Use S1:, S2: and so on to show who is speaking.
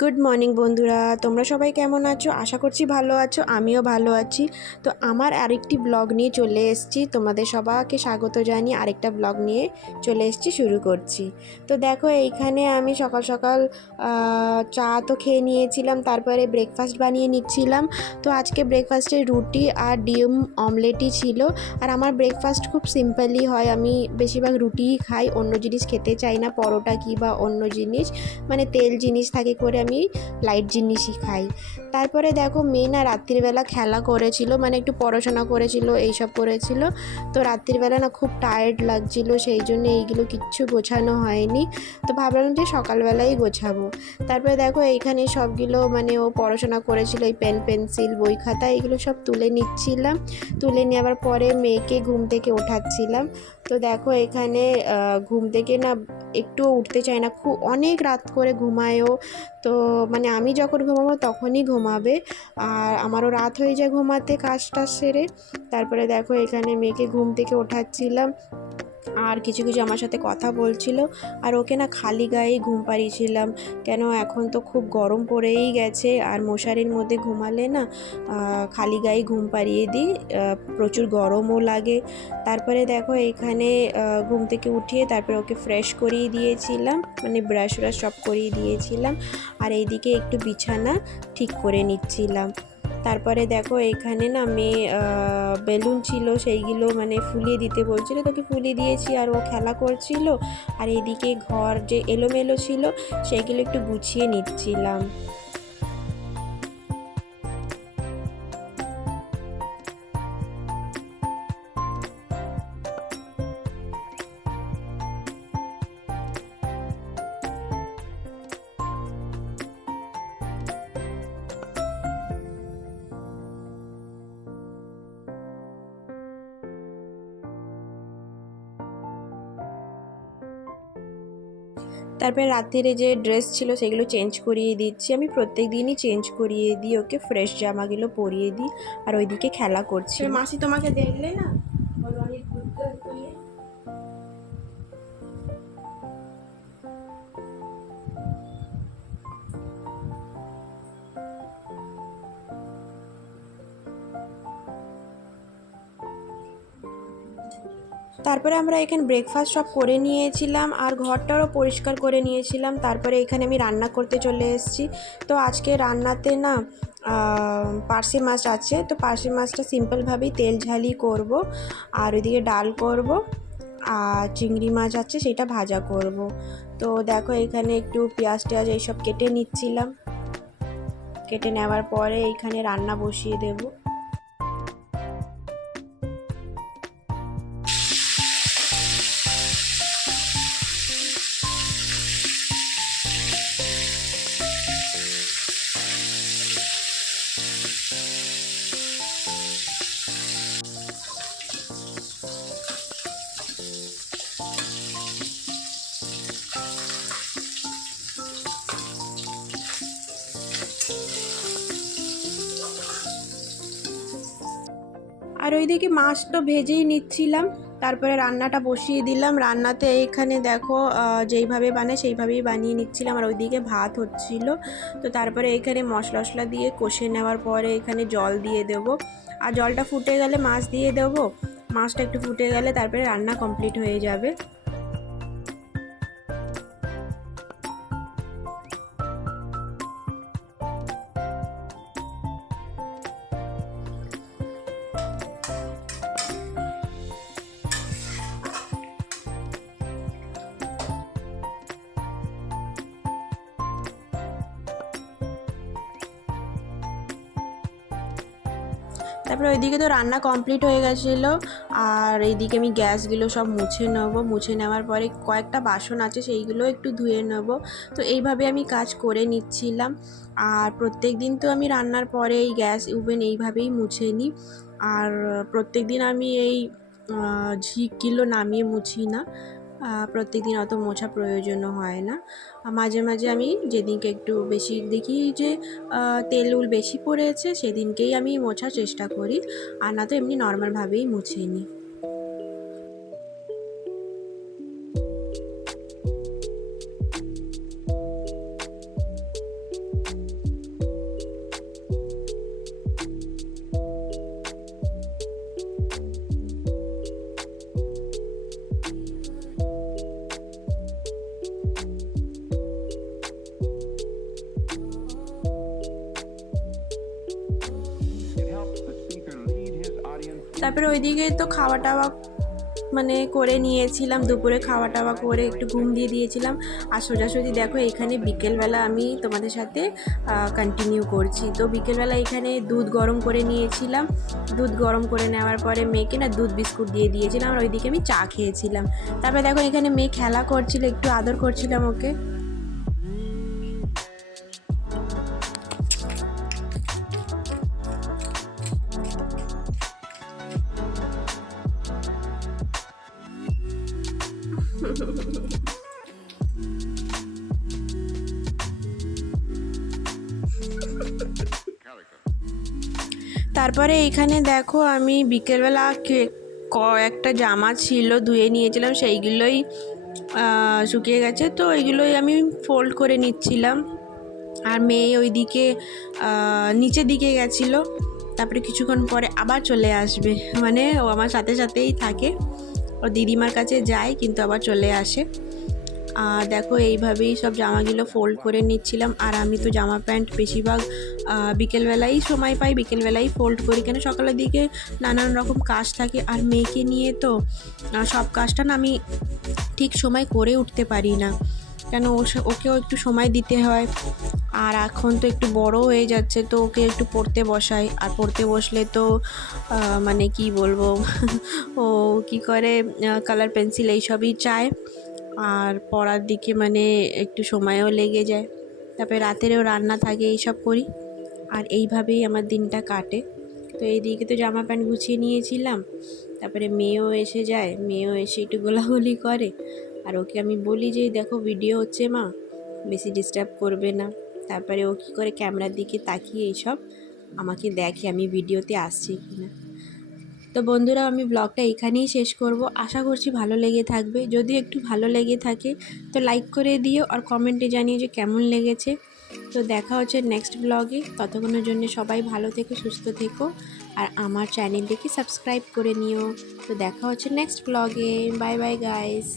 S1: Good morning বন্ধুরা। তোমরা সবাই কেমন আছো? আশা করছি ভালো আছো, আমিও ভালো আছি। তো আমার আরেকটি ব্লগ নিয়ে চলে এসেছি। তোমাদের সবাইকে স্বাগত জানিয়ে আরেকটা ব্লগ নিয়ে চলে এসেছি, শুরু করছি। তো দেখো, এইখানে আমি সকাল সকাল চা তো খেয়ে নিয়েছিলাম, তারপরে ব্রেকফাস্ট বানিয়ে নিচ্ছিলাম। তো আজকে ব্রেকফাস্টে রুটি আর ডিম অমলেটই ছিল। আর আমার ব্রেকফাস্ট খুব সিম্পলই হয়। আমি বেশিরভাগ রুটিই খাই, অন্য জিনিস খেতে চাই না, পরোটা কি বা অন্য জিনিস। মানে তেল জিনিস থাকে করে আমি লাইট জিনিসই খাই। তারপরে দেখো মেয়ে না রাত্রিবেলা খেলা করেছিল মানে একটু পড়াশোনা করেছিল, এইসব করেছিল। তো রাত্রিবেলা না খুব টায়ার্ড লাগছিল, সেই জন্য এইগুলো কিচ্ছু গোছানো হয়নি। তো ভাবলাম যে সকালবেলাই গোছাবো। তারপরে দেখো এইখানে সবগুলো মানে ও পড়াশোনা করেছিল, এই পেন পেন্সিল বই খাতা এগুলো সব তুলে নিচ্ছিলাম। তুলে নেওয়ার পরে মেয়েকে ঘুম থেকে ওঠাচ্ছিলাম। তো দেখো এখানে ঘুম থেকে না একটুও উঠতে চায় না। খুব অনেক রাত করে ঘুমায়ও তো মানে আমি যখন ঘুমাবো তখনই ঘুমাবে। আর আমারও রাত হয়ে যায় ঘুমাতে কাজটা সেরে। তারপরে দেখো এখানে মেয়েকে ঘুম থেকে ওঠাচ্ছিলাম। আর কিছু কিছু আমার সাথে কথা বলছিল। আর ওকে না খালি গায়েই ঘুম পাড়িয়েছিলাম। কেন এখন তো খুব গরম পড়েই গেছে। আর মশারির মধ্যে ঘুমালে না খালি গায়ে ঘুম পাড়িয়ে দিই। প্রচুর গরমও লাগে। তারপরে দেখো এখানে ঘুম থেকে উঠিয়ে তারপরে ওকে ফ্রেশ করিয়ে দিয়েছিলাম। মানে ব্রাশ ব্রাশ সব করিয়ে দিয়েছিলাম। আর এইদিকে একটু বিছানা ঠিক করে নিচ্ছিলাম। তারপরে দেখো এখানে না মেয়ে বেলুন ছিল, সেইগুলো মানে ফুলিয়ে দিতে বলছিল। তোকে ফুলিয়ে দিয়েছি আর ও খেলা করছিল। আর এদিকে ঘর যে এলোমেলো ছিল, সেইগুলো একটু গুছিয়ে নিচ্ছিলাম। তারপরে রাতের যে ড্রেস ছিল সেগুলো চেঞ্জ করিয়ে দিচ্ছি। আমি প্রত্যেক দিনই চেঞ্জ করিয়ে দিই, ওকে ফ্রেশ জামাগুলো পরিয়ে দিই আর ওইদিকে খেলা করছি। মাসি তোমাকে দেখলে না? তারপরে আমরা এখানে ব্রেকফাস্ট সব করে নিয়েছিলাম আর ঘরটারও পরিষ্কার করে নিয়েছিলাম। তারপরে এখানে আমি রান্না করতে চলে এসেছি। তো আজকে রান্নাতে না পার্শে মাছ আছে। তো পার্শে মাছটা সিম্পলভাবেই তেল ঝালি করব আর ওইদিকে ডাল করব আর চিংড়ি মাছ আছে সেটা ভাজা করব। তো দেখো এখানে একটু পেঁয়াজ টেয়াজ এইসব কেটে নিচ্ছিলাম। কেটে নেওয়ার পরে এইখানে রান্না বসিয়ে দেবো। আর ওইদিকে মাছ তো ভেজেই নিচ্ছিলাম, তারপরে রান্নাটা বসিয়ে দিলাম। রান্নাতে এখানে দেখো যেইভাবে বানায় সেইভাবেই বানিয়ে নিচ্ছিলাম, আর ওইদিকে ভাত হচ্ছিল। তো তারপরে এখানে মশলা মশলা দিয়ে কষে নেওয়ার পরে এখানে জল দিয়ে দেব। আর জলটা ফুটে গেলে মাছ দিয়ে দেবো। মাছটা একটু ফুটে গেলে তারপরে রান্না কমপ্লিট হয়ে যাবে। তারপরে ওইদিকে তো রান্না কমপ্লিট হয়ে গেছিল, আর এইদিকে আমি গ্যাসগুলো সব মুছে নেব। মুছে নেওয়ার পরে কয়েকটা বাসন আছে, সেইগুলো একটু ধুয়ে নেব। তো এইভাবে আমি কাজ করে নিচ্ছিলাম। আর প্রত্যেক দিন তো আমি রান্নার পরে এই গ্যাস ওভেন এইভাবেই মুছে নিই। আর প্রত্যেক দিন আমি এই ঝিকগুলো নামিয়ে মুছি না। প্রত্যেক দিন অত মোছা প্রয়োজনও হয় না। মাঝে মাঝে আমি যেদিনকে একটু বেশি দেখি যে তেল উল বেশি পড়েছে, সেদিনকেই আমি মোছার চেষ্টা করি। আর না তো এমনি নর্মালভাবেই মুছে নিই তারপরে ওইদিকে তো খাওয়া টাওয়া মানে করে নিয়েছিলাম, দুপুরে খাওয়া টাওয়া করে একটু ঘুম দিয়ে দিয়েছিলাম। আর সোজাসুজি দেখো এখানে বিকেলবেলা আমি তোমাদের সাথে কন্টিনিউ করছি। তো বিকেলবেলা এখানে দুধ গরম করে নিয়েছিলাম। দুধ গরম করে নেওয়ার পরে মেয়েকে না দুধ বিস্কুট দিয়ে দিয়েছিলাম আর ওইদিকে আমি চা খেয়েছিলাম। তারপরে দেখো এখানে মেয়ে খেলা করছিল, একটু আদর করছিলাম ওকে। তারপরে এইখানে দেখো আমি বিকেলবেলা কয়েকটা জামা ছিল ধুয়ে নিয়েছিলাম, সেইগুলোই শুকিয়ে গেছে। তো এইগুলোই আমি ফোল্ড করে নিচ্ছিলাম। আর মেয়ে ওইদিকে নিচের দিকে গেছিল। তারপরে কিছুক্ষণ পরে আবার চলে আসবে। মানে ও আমার সাথে সাথেই থাকে। ও দিদিমার কাছে যায় কিন্তু আবার চলে আসে। আর দেখো এইভাবেই সব জামাগুলো ফোল্ড করে নিচ্ছিলাম। আর আমি তো জামা প্যান্ট বেশিরভাগ বিকেলবেলাই সময় পাই, বিকেলবেলাই ফোল্ড করি। কেন সকালের দিকে নানান রকম কাজ থাকে। আর মেয়েকে নিয়ে তো সব কাজটা না আমি ঠিক সময় করে উঠতে পারি না। কেন ওকেও একটু সময় দিতে হয়। আর এখন তো একটু বড় হয়ে যাচ্ছে, তো ওকে একটু পড়তে বসাই। আর পড়তে বসলে তো মানে কি বলব, ও কি করে কালার পেন্সিল এইসবই চায়। আর পড়ার দিকে মানে একটু সময়ও লেগে যায়। তারপরে রাতেরও রান্না থাকে, এইসব করি। আর এইভাবেই আমার দিনটা কাটে। তো এইদিকে তো জামা প্যান্ট গুছিয়ে নিয়েছিলাম। তারপরে মেয়েও এসে যায়, মেয়েও এসে একটু গোলাগুলি করে। আর ওকে আমি বলি যে, দেখো ভিডিও হচ্ছে মা, বেশি ডিস্টার্ব করবে না। তারপরে ও কী করে ক্যামেরার দিকে তাকিয়ে এইসব আমাকে দেখে আমি ভিডিওতে আসছি কি না। তো বন্ধুরা, আমি ব্লগটা এখানেই শেষ করব। আশা করছি ভালো লেগে থাকবে। যদি একটু ভালো লেগে থাকে তো লাইক করে দিও আর কমেন্টে জানিয়ে যে কেমন লেগেছে। তো দেখা হচ্ছে নেক্সট ব্লগে ততক্ষণের জন্য সবাই ভালো থেকো, সুস্থ থেকো আর আমার চ্যানেলটিকে সাবস্ক্রাইব করে নিও। তো দেখা হচ্ছে নেক্সট ব্লগে বাই বাই গাইস